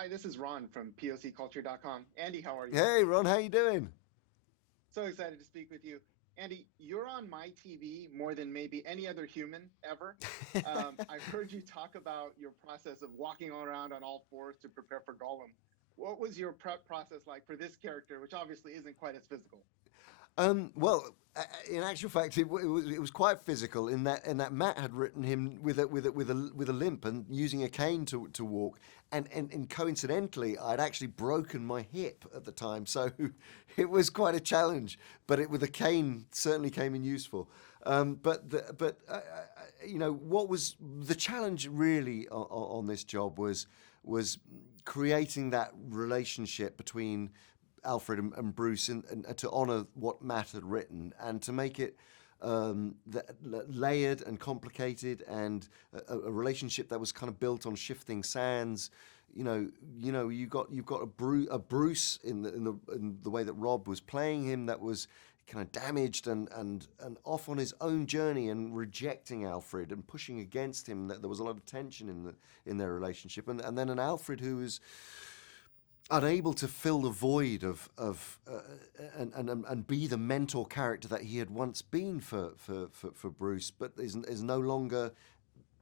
Hi, this is Ron from POCculture.com. Andy, how are you? Hey, Ron, how you doing? So excited to speak with you. Andy, you're on my TV more than maybe any other human ever. I've heard you talk about your process of walking around on all fours to prepare for Gollum. What was your prep process like for this character, which obviously isn't quite as physical? In actual fact, it was quite physical in that Matt had written him with a limp and using a cane to walk, and coincidentally, I'd actually broken my hip at the time, so it was quite a challenge. But with a cane certainly came in useful. What was the challenge really on this job was creating that relationship between Alfred and Bruce, and to honour what Matt had written, and to make it layered and complicated, and a relationship that was kind of built on shifting sands. You've got a Bruce in the way that Rob was playing him, that was kind of damaged and off on his own journey and rejecting Alfred and pushing against him. That there was a lot of tension in their relationship, and then an Alfred who was unable to fill the void and be the mentor character that he had once been for Bruce, but is no longer.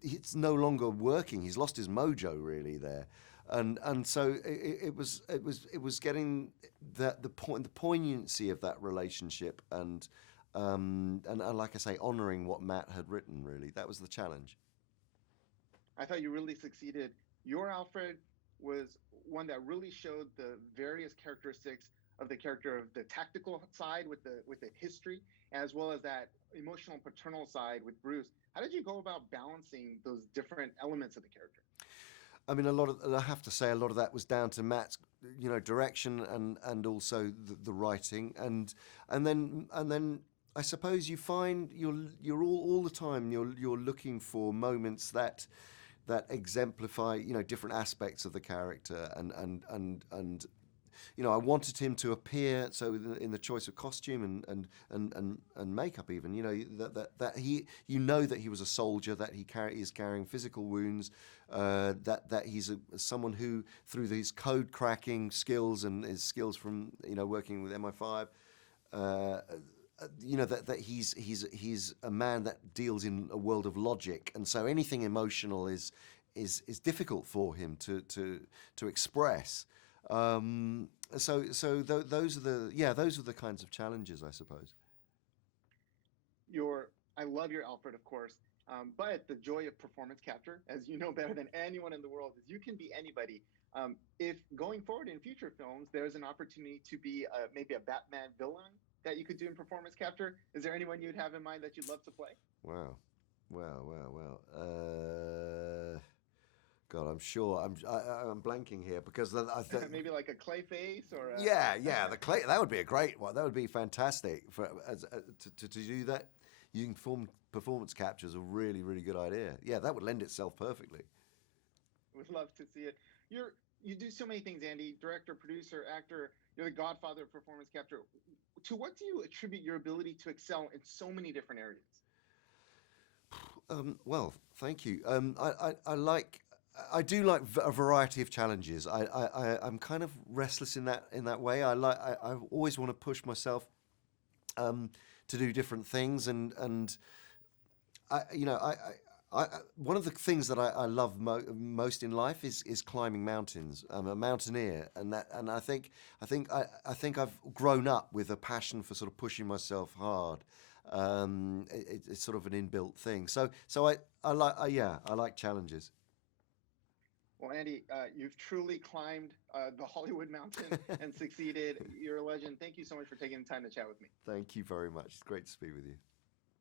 It's no longer working. He's lost his mojo really there, and so it was getting the poignancy of that relationship, and like I say, honouring what Matt had written. Really, that was the challenge. I thought you really succeeded. Your Alfred was one that really showed the various characteristics of the character, of the tactical side with the history, as well as that emotional paternal side with Bruce. How did you go about balancing those different elements of the character? I mean, I have to say, a lot of that was down to Matt's, direction, and also the writing, and then I suppose you find you're all the time you're looking for moments that exemplify, different aspects of the character, and I wanted him to appear, so in the choice of costume and makeup, even, that he, that he was a soldier, that he is carrying physical wounds, that he's someone who, through these code cracking skills and his skills from working with MI5, that he's a man that deals in a world of logic, and so anything emotional is difficult for him to express. Those are the kinds of challenges, I suppose. I love your Alfred, of course, but the joy of performance capture, as you know better than anyone in the world, is you can be anybody. If going forward in future films, there's an opportunity to be maybe a Batman villain that you could do in performance capture, is there anyone you'd have in mind that you'd love to play? Wow. God, I'm sure I'm blanking here because I think Maybe like a Clayface or yeah, the clay, that would be a great one. That would be fantastic to do that. Using performance capture is a really, really good idea. Yeah, that would lend itself perfectly. Would love to see it. You do so many things, Andy. Director, producer, actor. You're the godfather of performance capture. To what do you attribute your ability to excel in so many different areas? Well, thank you. I do like a variety of challenges. I'm kind of restless in that way. I always want to push myself to do different things, and one of the things that I love most in life is climbing mountains. I'm a mountaineer, and I think I've grown up with a passion for sort of pushing myself hard. It's sort of an inbuilt thing. So I like challenges. Well, Andy, you've truly climbed the Hollywood mountain and succeeded. You're a legend. Thank you so much for taking the time to chat with me. Thank you very much. It's great to speak with you.